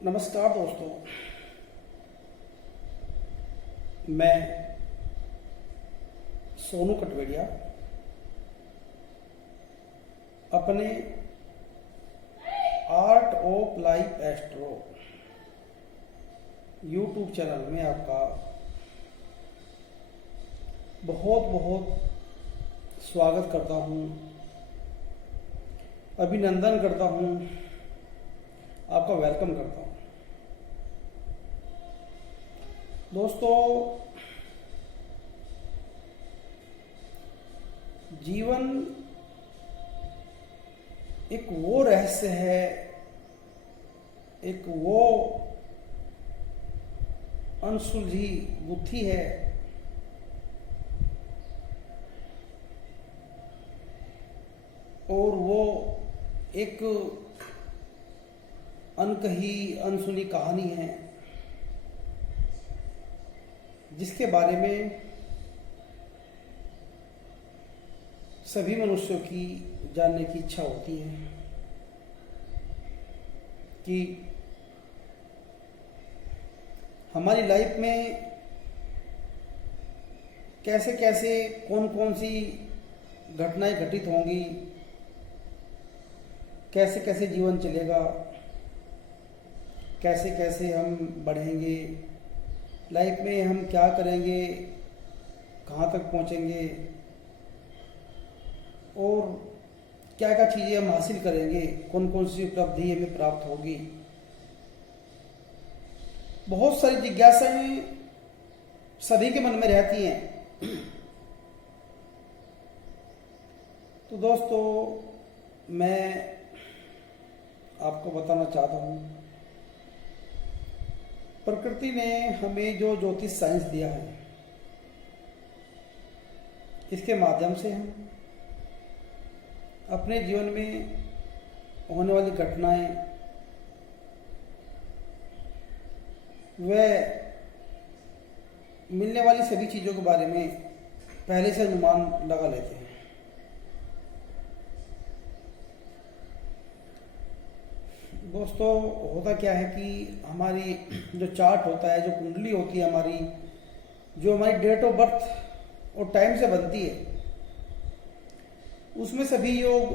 नमस्कार दोस्तों, मैं सोनू कटवेड़िया अपने art of life astro YouTube channel में आपका बहुत बहुत स्वागत करता हूँ, अभिनंदन करता हूँ, आपका वेलकम करता हूँ। दोस्तों, जीवन एक वो रहस्य है, एक वो अनसुलझी गुत्थी है और वो एक अनकही अनसुनी कहानी है जिसके बारे में सभी मनुष्यों की जानने की इच्छा होती है कि हमारी लाइफ में कैसे कैसे कौन कौन सी घटनाएं घटित होंगी, कैसे कैसे जीवन चलेगा, कैसे कैसे हम बढ़ेंगे लाइफ में, हम क्या करेंगे, कहाँ तक पहुँचेंगे और क्या क्या चीज़ें हम हासिल करेंगे, कौन कौन सी उपलब्धि हमें प्राप्त होगी। बहुत सारी जिज्ञासाएं सभी के मन में रहती हैं। तो दोस्तों, मैं आपको बताना चाहता हूँ, प्रकृति ने हमें जो ज्योतिष साइंस दिया है, इसके माध्यम से हम अपने जीवन में होने वाली घटनाएं व मिलने वाली सभी चीज़ों के बारे में पहले से अनुमान लगा लेते हैं। दोस्तों, होता क्या है कि हमारी जो चार्ट होता है, जो कुंडली होती है हमारी, जो हमारी डेट ऑफ बर्थ और टाइम से बनती है, उसमें सभी योग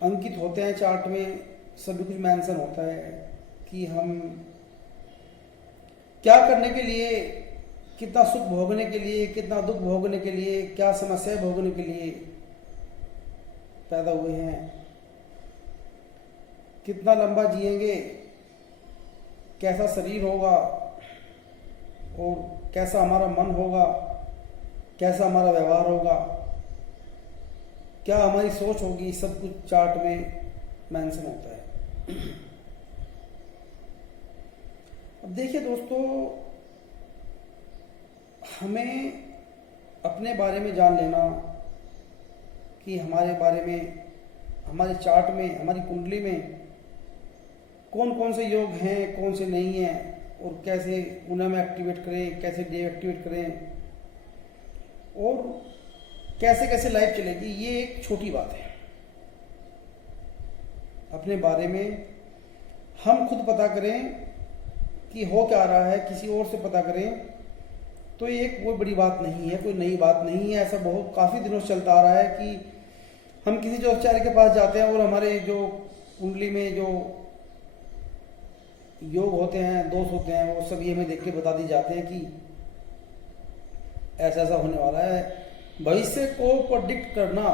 अंकित होते हैं। चार्ट में सभी कुछ मेंशन होता है कि हम क्या करने के लिए, कितना सुख भोगने के लिए, कितना दुख भोगने के लिए, क्या समस्याएं भोगने के लिए पैदा हुए हैं, कितना लंबा जिएंगे, कैसा शरीर होगा और कैसा हमारा मन होगा, कैसा हमारा व्यवहार होगा, क्या हमारी सोच होगी, सब कुछ चार्ट में मेंशन होता है। अब देखिए दोस्तों, हमें अपने बारे में जान लेना कि हमारे बारे में, हमारे चार्ट में, हमारी कुंडली में कौन कौन से योग हैं, कौन से नहीं हैं और कैसे उन्हें हम एक्टिवेट करें, कैसे डीएक्टिवेट करें और कैसे कैसे लाइफ चलेगी, ये एक छोटी बात है। अपने बारे में हम खुद पता करें कि हो क्या रहा है, किसी और से पता करें, तो ये एक कोई बड़ी बात नहीं है, कोई नई बात नहीं है। ऐसा बहुत काफ़ी दिनों से चलता आ रहा है कि हम किसी ज्योतिषाचार्य के पास जाते हैं और हमारे जो कुंडली में जो योग होते हैं, दोष होते हैं, वो सभी हमें देख के बता दी जाते हैं कि ऐसा ऐसा होने वाला है। भविष्य को प्रेडिक्ट करना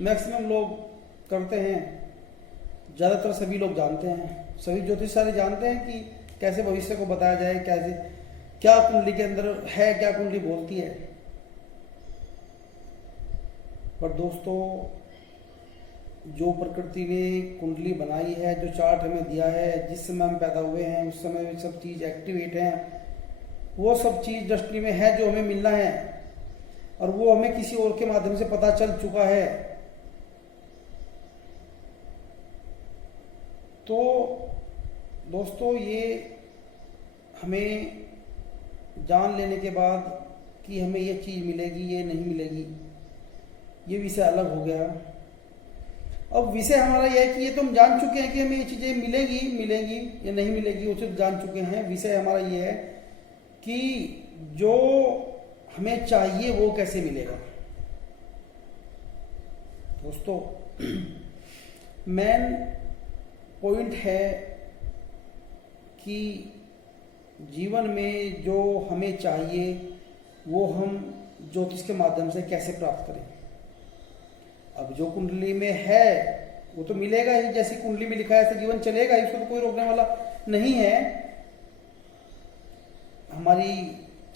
मैक्सिमम लोग करते हैं, ज़्यादातर सभी लोग जानते हैं, सभी ज्योतिषाचार्य जानते हैं कि कैसे भविष्य को बताया जाए, कैसे क्या कुंडली के अंदर है, क्या कुंडली बोलती है। पर दोस्तों, जो प्रकृति ने कुंडली बनाई है, जो चार्ट हमें दिया है, जिस समय हम पैदा हुए हैं उस समय सब चीज़ एक्टिवेट हैं, वो सब चीज़ दृष्टि में है जो हमें मिलना है और वो हमें किसी और के माध्यम से पता चल चुका है। तो दोस्तों, ये हमें जान लेने के बाद कि हमें ये चीज़ मिलेगी, ये नहीं मिलेगी, ये विषय अलग हो गया। अब विषय हमारा यह है कि ये तो हम जान चुके हैं कि हमें ये चीज़ें मिलेगी मिलेंगी या नहीं मिलेगी, उसे जान चुके हैं। विषय हमारा ये है कि जो हमें चाहिए वो कैसे मिलेगा। दोस्तों मेन पॉइंट है कि जीवन में जो हमें चाहिए वो हम ज्योतिष के माध्यम से कैसे प्राप्त करें। अब जो कुंडली में है वो तो मिलेगा ही, जैसी कुंडली में लिखा है ऐसा जीवन चलेगा ही, उसको तो कोई रोकने वाला नहीं है। हमारी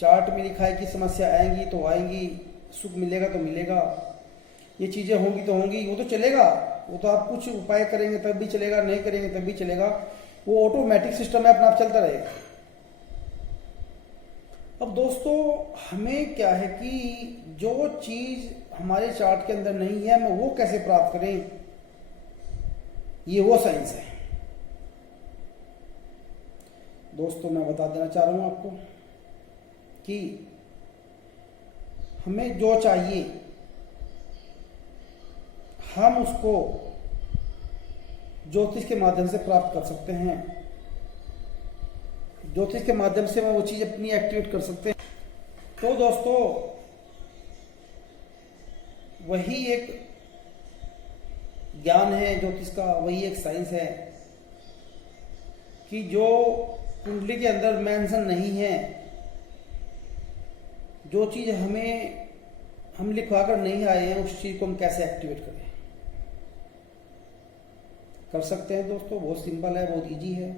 चार्ट में लिखा है कि समस्या आएंगी तो आएंगी, सुख मिलेगा तो मिलेगा, ये चीजें होंगी तो होंगी, वो तो चलेगा। वो तो आप कुछ उपाय करेंगे तब भी चलेगा, नहीं करेंगे तब भी चलेगा, वो ऑटोमेटिक सिस्टम है, अपना आप चलता रहेगा। अब दोस्तों हमें क्या है कि जो चीज हमारे चार्ट के अंदर नहीं है हमें वो कैसे प्राप्त करें, ये वो साइंस है। दोस्तों मैं बता देना चाह रहा हूं आपको कि हमें जो चाहिए हम उसको ज्योतिष के माध्यम से प्राप्त कर सकते हैं। ज्योतिष के माध्यम से हम वो चीज अपनी एक्टिवेट कर सकते हैं। तो दोस्तों वही एक ज्ञान है ज्योतिष का, वही एक साइंस है कि जो कुंडली के अंदर मेंशन नहीं है, जो चीज हम लिखवा कर नहीं आए हैं, उस चीज को हम कैसे एक्टिवेट करें। कर सकते हैं दोस्तों, बहुत सिंपल है, बहुत इजी है।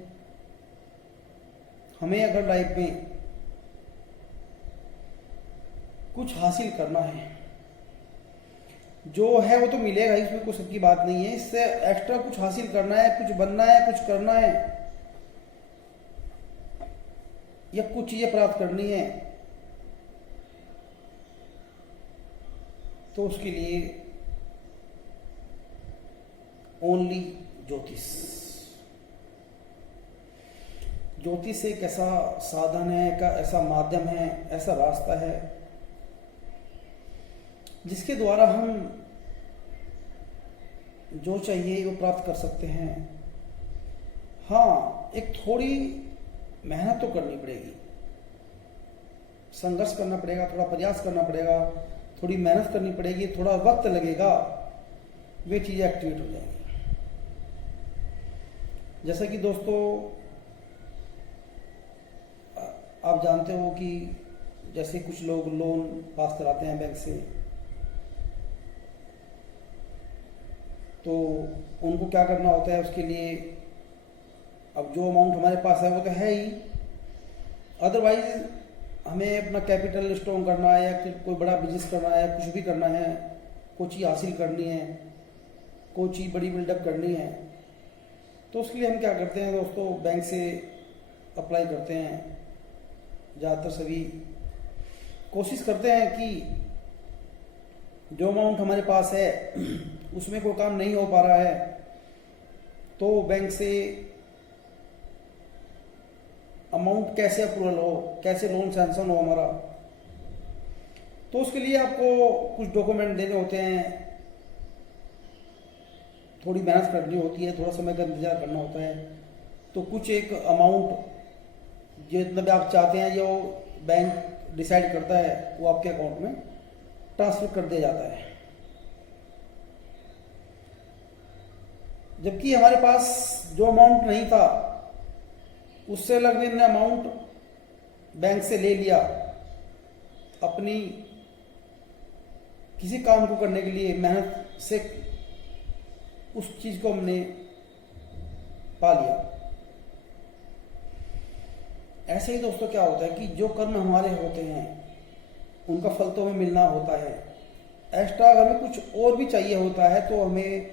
हमें अगर लाइफ में कुछ हासिल करना है, जो है वो तो मिलेगा ही, इसमें कोई सबकी बात नहीं है। इससे एक्स्ट्रा कुछ हासिल करना है, कुछ बनना है, कुछ करना है या कुछ चीजें प्राप्त करनी है, तो उसके लिए ओनली ज्योतिष। ज्योतिष एक ऐसा साधन है, ऐसा माध्यम है, ऐसा रास्ता है जिसके द्वारा हम जो चाहिए वो प्राप्त कर सकते हैं। हाँ, एक थोड़ी मेहनत तो करनी पड़ेगी, संघर्ष करना पड़ेगा, थोड़ा प्रयास करना पड़ेगा, थोड़ी मेहनत करनी पड़ेगी, थोड़ा वक्त लगेगा, वे चीजें एक्टिवेट हो जाएंगी। जैसा कि दोस्तों आप जानते हो कि जैसे कुछ लोग लोन पास कराते हैं बैंक से, तो उनको क्या करना होता है उसके लिए, अब जो अमाउंट हमारे पास है वो तो है ही, अदरवाइज हमें अपना कैपिटल स्ट्रॉन्ग करना है या कोई बड़ा बिजनेस करना है, कुछ भी करना है, कोई चीज़ हासिल करनी है, कोई चीज़ बड़ी बिल्डअप करनी है, तो उसके लिए हम क्या करते हैं दोस्तों, बैंक से अप्लाई करते हैं। ज़्यादातर सभी कोशिश करते हैं कि जो अमाउंट हमारे पास है उसमें कोई काम नहीं हो पा रहा है तो बैंक से अमाउंट कैसे अप्रूवल हो, कैसे लोन सैंक्शन हो हमारा। तो उसके लिए आपको कुछ डॉक्यूमेंट देने होते हैं, थोड़ी मेहनत करनी होती है, थोड़ा समय का इंतजार करना होता है। तो कुछ एक अमाउंट जितना भी आप चाहते हैं जो बैंक डिसाइड करता है वो आपके अकाउंट में ट्रांसफर कर दिया जाता है। जबकि हमारे पास जो अमाउंट नहीं था उससे अलग भी हमने अमाउंट बैंक से ले लिया, अपनी किसी काम को करने के लिए मेहनत से उस चीज को हमने पा लिया। ऐसे ही दोस्तों क्या होता है कि जो कर्म हमारे होते हैं उनका फल तो हमें मिलना होता है। एक्स्ट्रा अगर हमें कुछ और भी चाहिए होता है तो हमें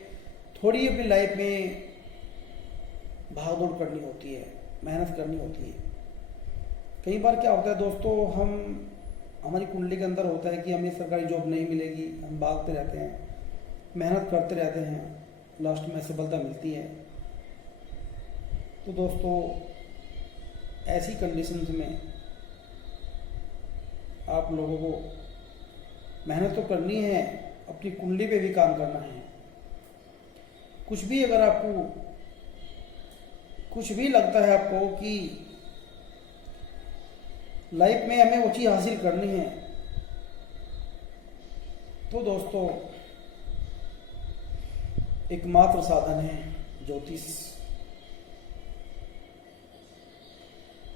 थोड़ी अपनी लाइफ में भागदौड़ करनी होती है, मेहनत करनी होती है। कई बार क्या होता है दोस्तों, हमारी कुंडली के अंदर होता है कि हमें सरकारी जॉब नहीं मिलेगी, हम भागते रहते हैं, मेहनत करते रहते हैं, लास्ट में सफलता मिलती है। तो दोस्तों ऐसी कंडीशंस में आप लोगों को मेहनत तो करनी है, अपनी कुंडली पे भी काम करना है। कुछ भी अगर आपको कुछ भी लगता है आपको कि लाइफ में हमें वो चीज़ हासिल करनी है, तो दोस्तों एकमात्र साधन है ज्योतिष।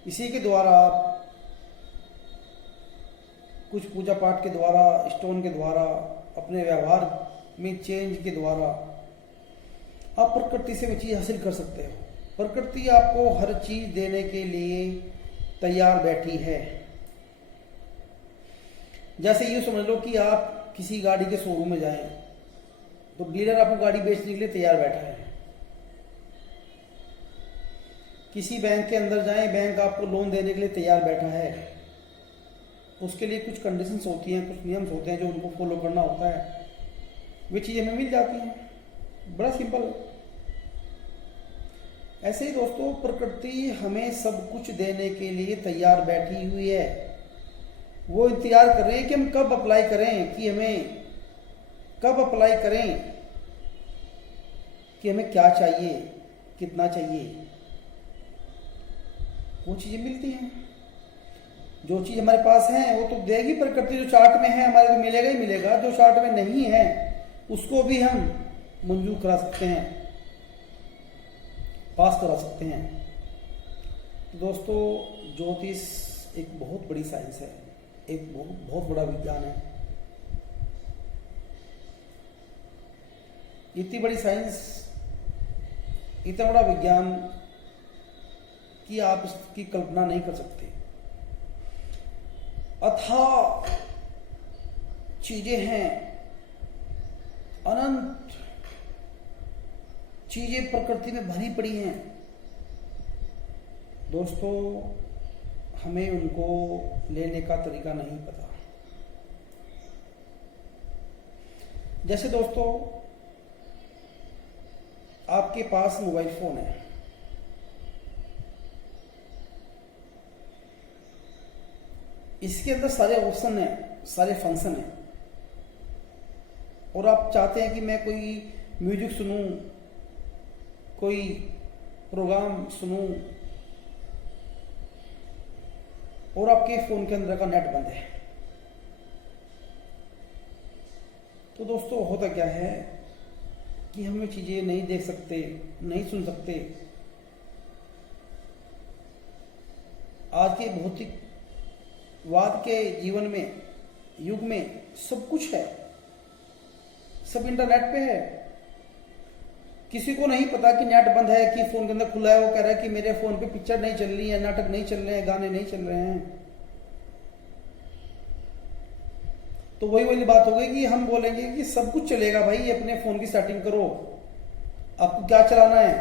इसी के द्वारा आप कुछ पूजा पाठ के द्वारा, स्टोन के द्वारा, अपने व्यवहार में चेंज के द्वारा आप प्रकृति से वो चीज़ हासिल कर सकते हो। प्रकृति आपको हर चीज देने के लिए तैयार बैठी है। जैसे यूँ समझ लो कि आप किसी गाड़ी के शोरूम में जाएं तो डीलर आपको गाड़ी बेचने के लिए तैयार बैठा है। किसी बैंक के अंदर जाएं, बैंक आपको लोन देने के लिए तैयार बैठा है। उसके लिए कुछ कंडीशंस होती हैं, कुछ नियम्स होते हैं जो उनको फॉलो करना होता है। वे चीज़ें हमें मिल जाती हैं, बड़ा सिंपल है। ऐसे ही दोस्तों प्रकृति हमें सब कुछ देने के लिए तैयार बैठी हुई है। वो इंतजार कर रहे हैं कि हम कब अप्लाई करें, कि हमें कब अप्लाई करें, कि हमें क्या चाहिए, कितना चाहिए। वो चीजें मिलती हैं। जो चीज हमारे पास है वो तो देगी प्रकृति। जो चार्ट में है हमारे को मिलेगा ही मिलेगा। जो चार्ट में नहीं है उसको भी हम मंजूर करा सकते हैं, पास करा सकते हैं। तो दोस्तों ज्योतिष एक बहुत बड़ी साइंस है, एक बहुत बड़ा विज्ञान है। इतनी बड़ी साइंस, इतना बड़ा विज्ञान कि आप इसकी कल्पना नहीं कर सकते। अथाह चीजें हैं, अनंत चीजें प्रकृति में भरी पड़ी हैं। दोस्तों हमें उनको लेने का तरीका नहीं पता। जैसे दोस्तों आपके पास मोबाइल फोन है, इसके अंदर सारे ऑप्शन हैं, सारे फंक्शन हैं, और आप चाहते हैं कि मैं कोई म्यूजिक सुनूं, कोई प्रोग्राम सुनूं, और आपके फोन के अंदर का नेट बंद है। तो दोस्तों होता क्या है कि हम ये चीजें नहीं देख सकते, नहीं सुन सकते। आज के भौतिकवाद के जीवन में, युग में सब कुछ है, सब इंटरनेट पे है। किसी को नहीं पता कि नेट बंद है, कि फोन के अंदर खुला है। वो कह रहा है कि मेरे फोन पे पिक्चर नहीं चल रही है, नाटक नहीं चल रहे हैं, गाने नहीं चल रहे हैं। तो वही वाली बात हो गई कि हम बोलेंगे कि सब कुछ चलेगा भाई, अपने फोन की सेटिंग करो, आपको क्या चलाना है।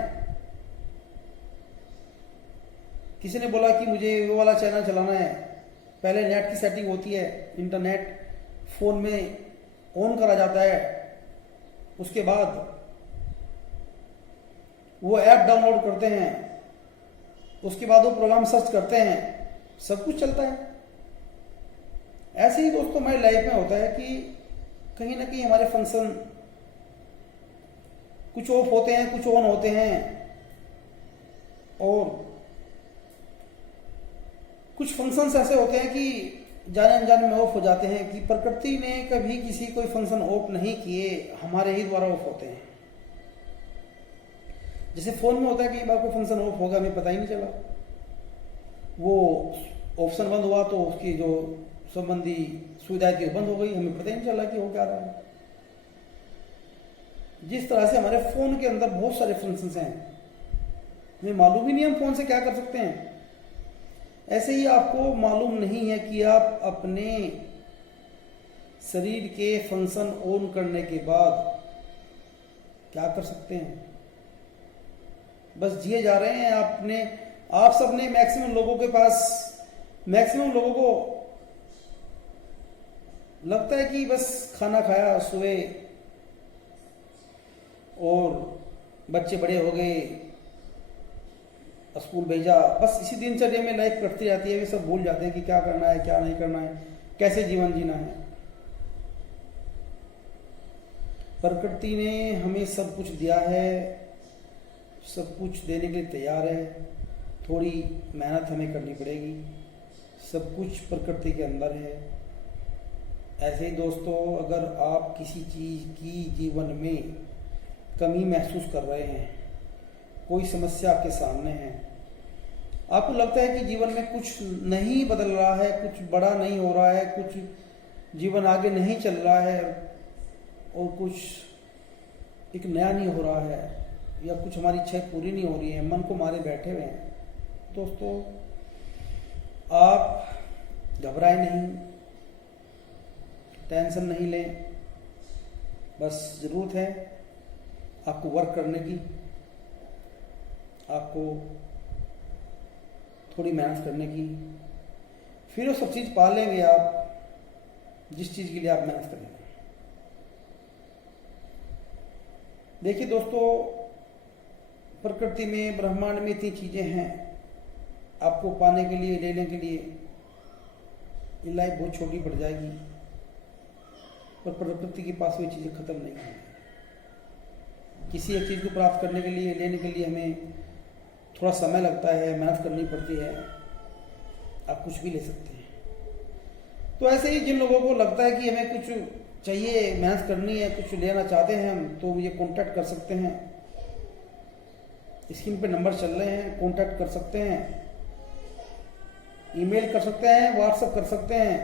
किसी ने बोला कि मुझे वो वाला चैनल चलाना है। पहले नेट की सेटिंग होती है, इंटरनेट फोन में ऑन करा जाता है, उसके बाद वो ऐप डाउनलोड करते हैं, उसके बाद वो प्रोग्राम सर्च करते हैं, सब कुछ चलता है। ऐसे ही दोस्तों हमारी लाइफ में होता है कि कहीं ना कहीं हमारे फंक्शन कुछ ऑफ होते हैं, कुछ ऑन होते हैं, और कुछ फंक्शंस ऐसे होते हैं कि जाने अनजाने में ऑफ हो जाते हैं। कि प्रकृति ने कभी किसी कोई फंक्शन ऑफ नहीं किए, हमारे ही द्वारा ऑफ होते हैं। जैसे फोन में होता है कि एक बार कोई फंक्शन ऑफ होगा, हमें पता ही नहीं चला, वो ऑप्शन बंद हुआ तो उसकी जो संबंधी सुविधाएं थी बंद हो गई, हमें पता ही नहीं चला कि हो क्या रहा है। जिस तरह से हमारे फोन के अंदर बहुत सारे फंक्शंस हैं, हमें मालूम ही नहीं हम फोन से क्या कर सकते हैं। ऐसे ही आपको मालूम नहीं है कि आप अपने शरीर के फंक्शन ऑन करने के बाद क्या कर सकते हैं। बस जिए जा रहे हैं आप सबने मैक्सिमम लोगों के पास, मैक्सिमम लोगों को लगता है कि बस खाना खाया, सोए, और बच्चे बड़े हो गए, स्कूल भेजा, बस इसी दिनचर्या में लाइफ कटती जाती है। वे सब भूल जाते हैं कि क्या करना है, क्या नहीं करना है, कैसे जीवन जीना है। प्रकृति ने हमें सब कुछ दिया है, सब कुछ देने के लिए तैयार है, थोड़ी मेहनत हमें करनी पड़ेगी। सब कुछ प्रकृति के अंदर है। ऐसे ही दोस्तों, अगर आप किसी चीज़ की जीवन में कमी महसूस कर रहे हैं, कोई समस्या आपके सामने है, आपको लगता है कि जीवन में कुछ नहीं बदल रहा है, कुछ बड़ा नहीं हो रहा है, कुछ जीवन आगे नहीं चल रहा है और कुछ एक नया नहीं हो रहा है, या कुछ हमारी इच्छाएं पूरी नहीं हो रही है, मन को मारे बैठे हुए हैं, दोस्तों आप घबराए नहीं, टेंशन नहीं लें। बस ज़रूरत है आपको वर्क करने की, आपको थोड़ी मेहनत करने की, फिर वो सब चीज़ पा लेंगे आप जिस चीज़ के लिए आप मेहनत करेंगे। देखिए दोस्तों, प्रकृति में, ब्रह्मांड में इतनी चीज़ें हैं, आपको पाने के लिए, लेने के लिए ये लाइफ बहुत छोटी पड़ जाएगी, पर प्रकृति के पास वो चीज़ें खत्म नहीं होंगी। किसी एक चीज़ को प्राप्त करने के लिए, लेने के लिए हमें थोड़ा समय लगता है, मेहनत करनी पड़ती है, आप कुछ भी ले सकते हैं। तो ऐसे ही जिन लोगों को लगता है कि हमें कुछ चाहिए, मेहनत करनी है, कुछ लेना चाहते हैं हम, तो ये कांटेक्ट कर सकते हैं। स्क्रीन पे नंबर चल रहे हैं, कांटेक्ट कर सकते हैं, ईमेल कर सकते हैं, व्हाट्सएप कर सकते हैं,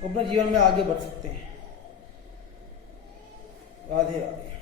अपने जीवन में आगे बढ़ सकते हैं। राधे राधे।